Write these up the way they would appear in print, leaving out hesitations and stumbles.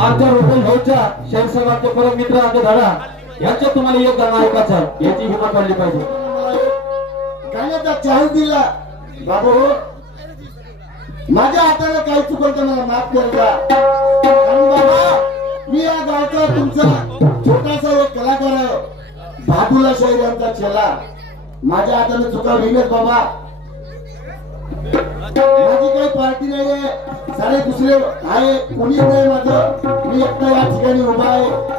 आमच्या रोशन भाऊच्या शहरसेवाचे परम मित्र आमचे दादा यांच्या तुम्हाला एक गाणं ऐकायचं याची हिंमत वाढली पाहिजे. गाण्याचा चान्स दिला बाबू, माझ्या हाताने काही चुकलं तर मला माफ करा. कारण बाबा मी या गावचा तुमचा छोटासा एक कलाकार आहे, बाबूला शाहीर यांचा चेला. माझ्या हाताने चुका होईलच बाबा. माझी काही पार्टी नाहीये, सारे दुसरे आहे, कोणीच नाही माझं. मी एकटा या ठिकाणी उभा आहे.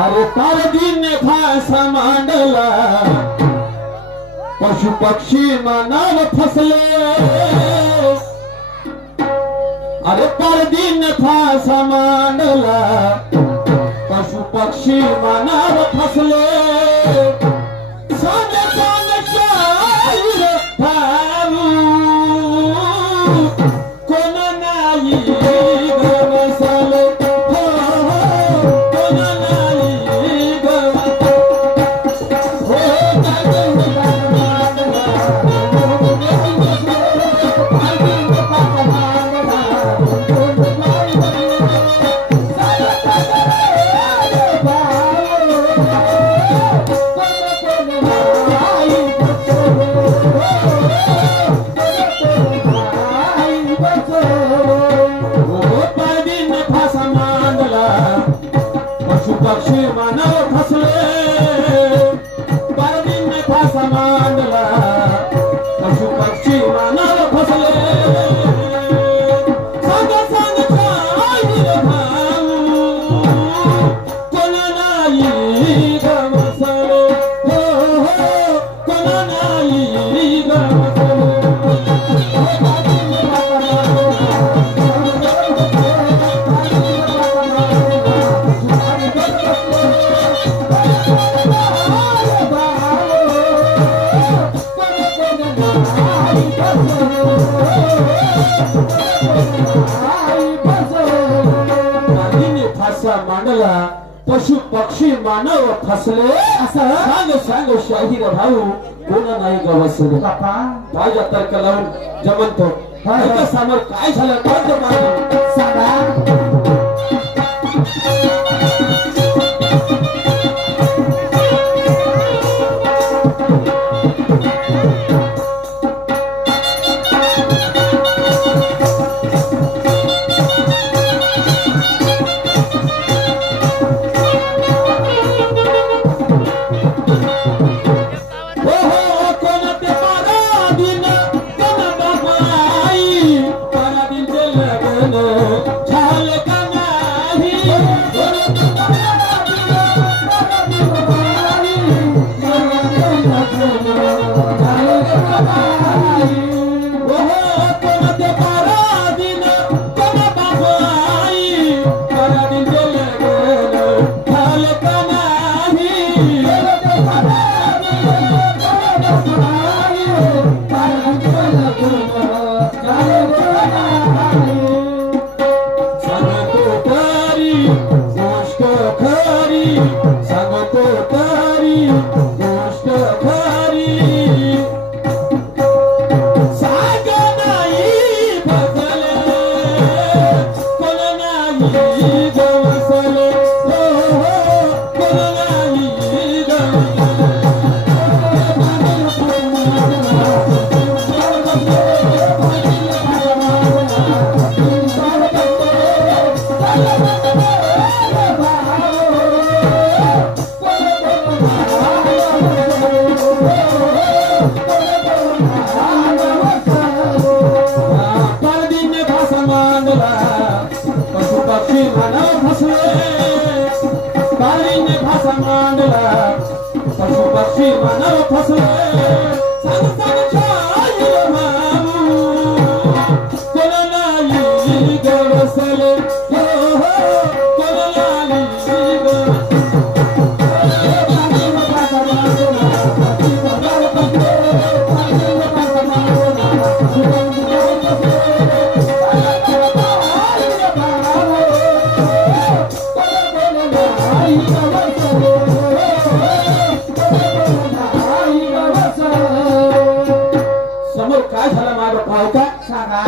अरे परदीन फासा मांडला, पशु पक्षी मानव फसले. अरे परदीन फासा मांडला, पशु पक्षी मानव फसले. साने साने शाहीर भाऊ कोण नाही गवसले. पक्षी मानव फसले, परदीन फासा मांडला, पशु पक्षी मानव फसले. सांग सांग शाहीर भाऊ कोण नाही गवसले. हो हो कोण नाही गवसले. मांडला, पशु पक्षी मानव फसले. असं सांग सांग शाहीर भाऊ कोण नाही गवसले. माझ्या तर्क लावून जमनतो समोर काय झालं कोणतं मार्ग सांगा. सांग पक्षी मानव फसले सांग सांग शाहीर भाऊ कोण नाही गवसले हो हो कोण नाही समोर काय झालं माझं पाहू का सांगा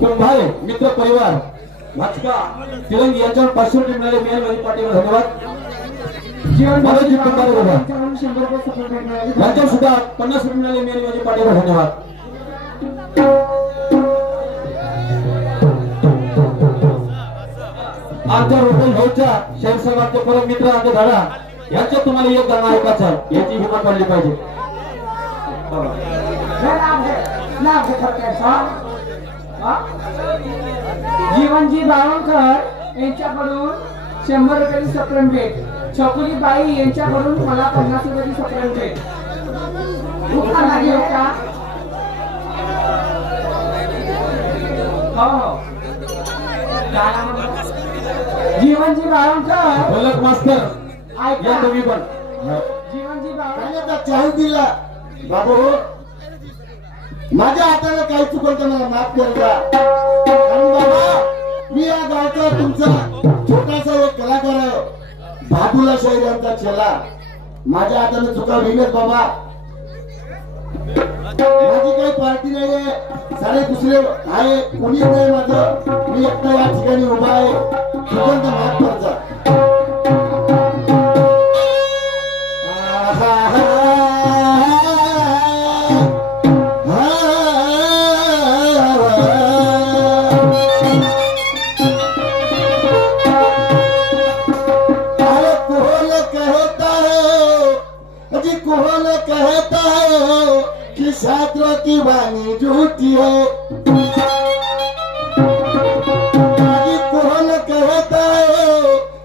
कुंभारे मित्र परिवार भाजपा तिरंगी यांच्यावर 500 रुपये मिळाले मेहरबानी पाटील धन्यवाद जीवन बालाजी कुंभारे बाबा यांच्यावर सुद्धा 50 रुपये मिळाले मेहरबानी पाटील धन्यवाद आमच्या रुपये भाऊच्या शहरसभाचे परम मित्र आमचे दादा यांच्या तुम्हाला एक गाणं ऐकायचं याची हिंमत वाढली पाहिजे जीवनजी बावनकर यांच्याकडून 100 रुपयाची सप्रेम भेट छकुली बाई यांच्याकडून मला 50 रुपयाची सप्रेम भेट का हो जीवनजी बावनकर ढोलक मास्तर ऐका तुम्ही पण जीवनजी बावनकर चाहून दिला बाबू माझ्या हाताने काही चुकलं तर मला माफ कर का कारण बाबा मी या गावचा तुमचा छोटासा एक कलाकार आहे बाबूला शाहीर यांचा चेला माझ्या हाताने चुका होईलच बाबा माझी काही पार्टी नाहीये सारे दुसरे आहे कोणीच नाही माझं मी एकटा या ठिकाणी उभा आहे तुझं माफ करता छात्रों की वाणी झूठी है कौन कहता है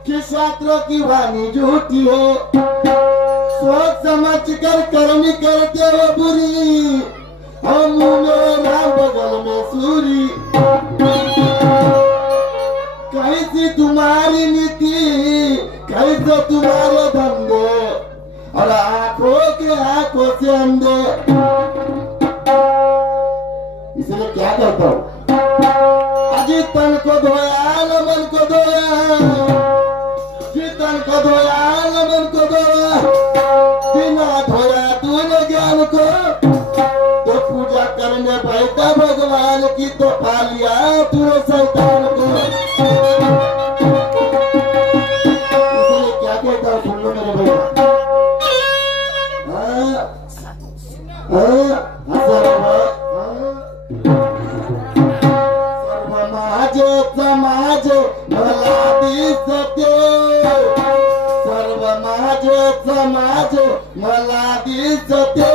कि छात्रों की वाणी झूठी है सोच समझ कर करनी करते हो बुरी और मुंह में राम बगल में सूरी कैसी तुम्हारी नीति कैसे तुम्हारे धंधे और आंखों के आंखों से अंधे इसलिए क्या करता हूँ अजी तन को धोया न मन को धोया जी तन को धोया न मन को धोया बिना धोया तूने ज्ञान को तो पूजा करने बैठा भगवान की तो पा लिया तूने शैतान को कहता हूँ सुन लो मेरे भैया समाज मला दिसते सर्व माझे समाज मला दिसते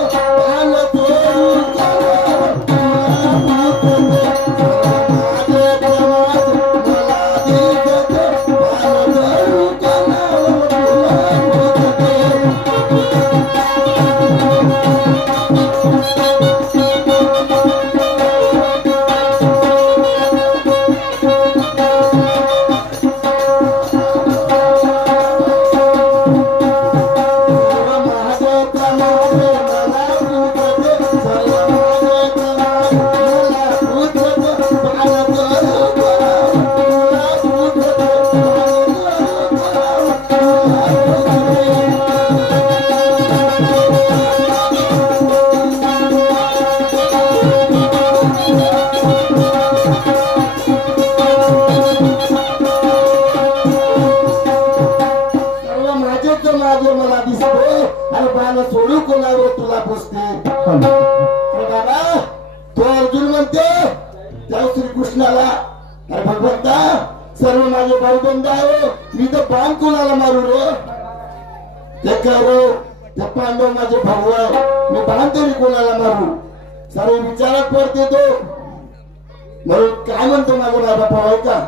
पान सोडून सोडू कोणावर तुला पुसते बाबा तो अर्जुन म्हणते त्या श्रीकृष्णाला अरे भगवंता सर्व माझे भाऊबंद आहे मी तर बाण कोणाला मारू रे ते करो ते पांडव माझे भाऊ आहे मी बाण तरी कोणाला मारू सारे विचारात पडते तो म्हणून काय म्हणतो माझा माझा भाऊ आहे का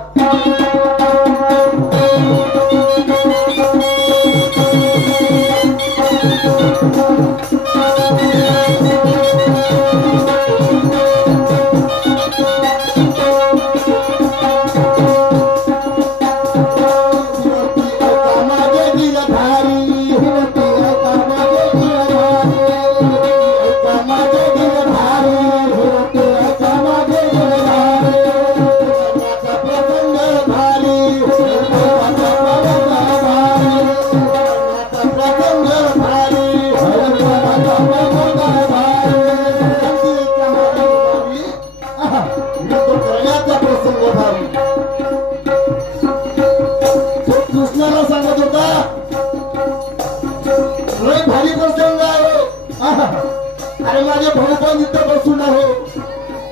अरे माझे भाऊ पण इथं बसून आहे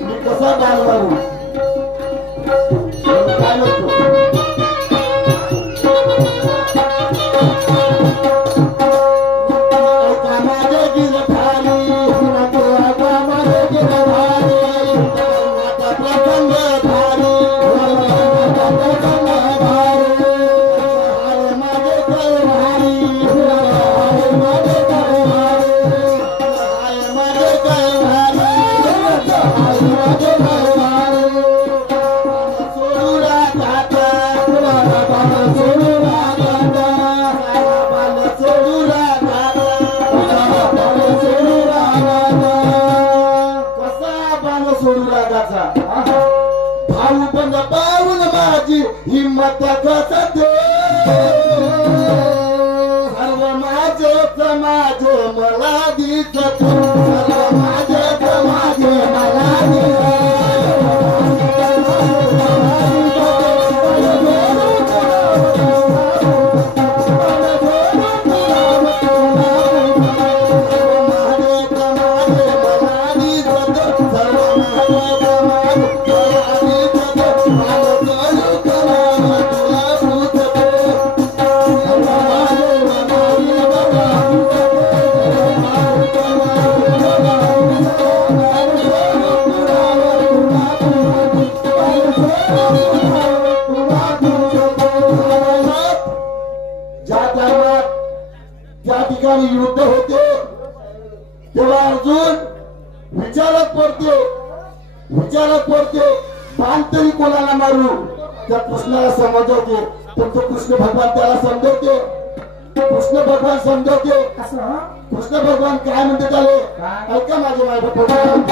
मी कसा बाण मारू काय म्हणतो माझे गिर भारी माझे गिर भारी प्रसंग भारी माझे काय भारी माझे काय भाऊ बंद पाहून माझी हिम्मत कसते सर्व माझे समाज मला दिसत सर्व माझे समाज मला युद्ध होते तेव्हा अर्जुन विचारत पडते बाण तरी कोणाला मारू त्या कृष्णाला समजवते पण तो कृष्ण भगवान त्याला समजवते कृष्ण भगवान समजवते कृष्ण भगवान काय म्हणते त्याला ऐका माझे माय भगवान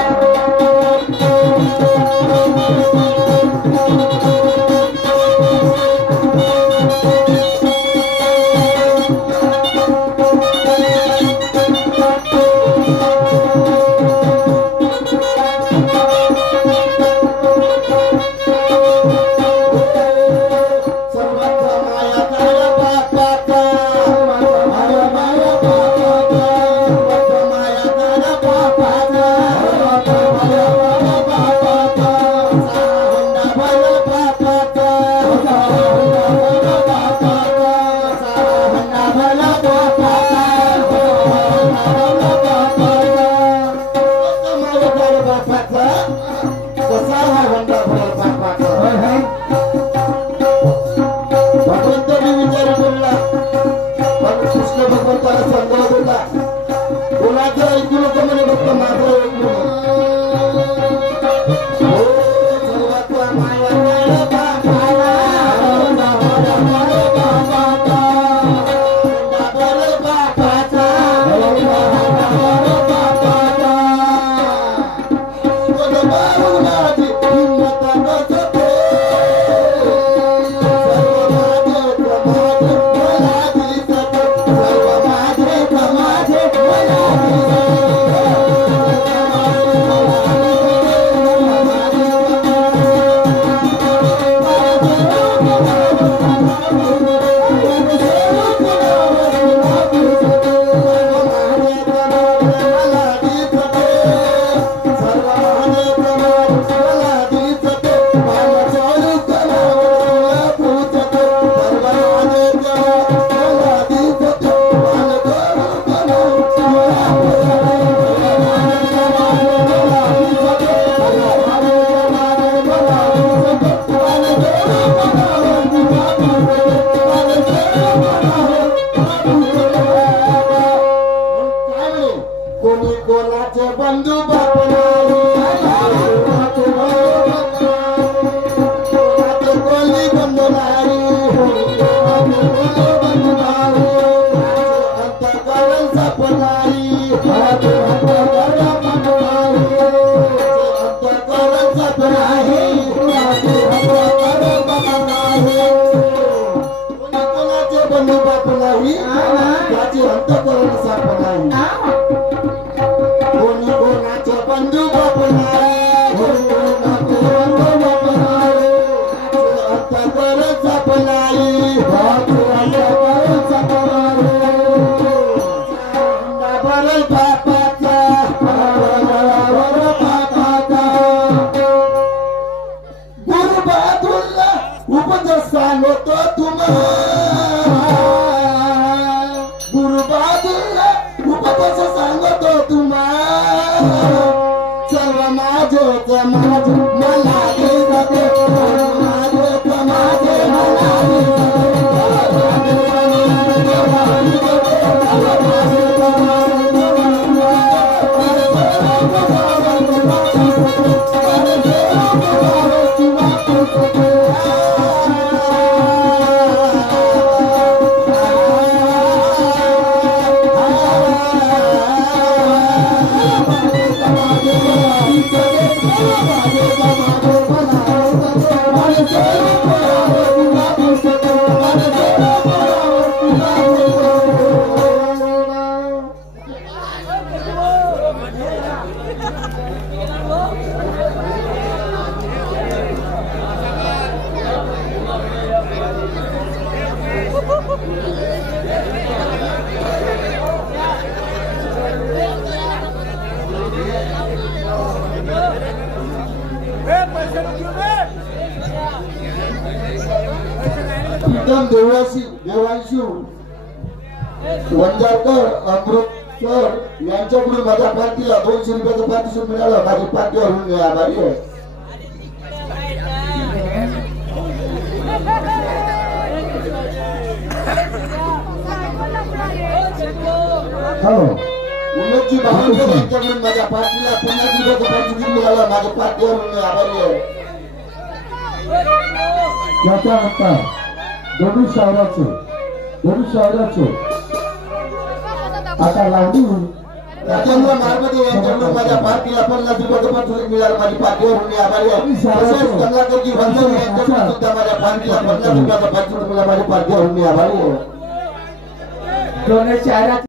त्याचे अंतःकरण साफ नाही कोणी कोणाचे बंधू बाप नाही अंतःकरण साफ नाही बरं बापाचा गुरुबादुल्ला उपदेश सांगतो तुम्हाला गुरुबादुल्ला उपदेश सांगतो तुम्हाला सर्व माझेच माझे मला देते माझेच माझे मला प्रीतम देवांशू वंजारकर अमृतसर यांच्याकडून माझ्या पार्टीला 200 रुपयाचं पारितोषिक मिळालं. माझी पार्टीवर मी आभारी आहे. उमेशजी बावनकर यांच्याकडून माझ्या पार्टीला 50 रुपयाचं पारितोषिक मिळालं. माझ्या पार्टीवर मी आभारी आहे. त्याच्यानंतर दोन्ही शहराचे आता लावणी राजेंद्र मारबते यांच्याकडून माझ्या पार्टीला 50 रुपयाचं पारितोषिक मिळालं. माझी पार्टीवर मी आभारी आहे. तसेच कमलाकरजी वंदन यांच्याकडून सुद्धा माझ्या पार्टीला 50 रुपयाचं पारितोषिक मिळालं. माझी पार्टीवर मी आभारी आहे. दोन्ही शहरात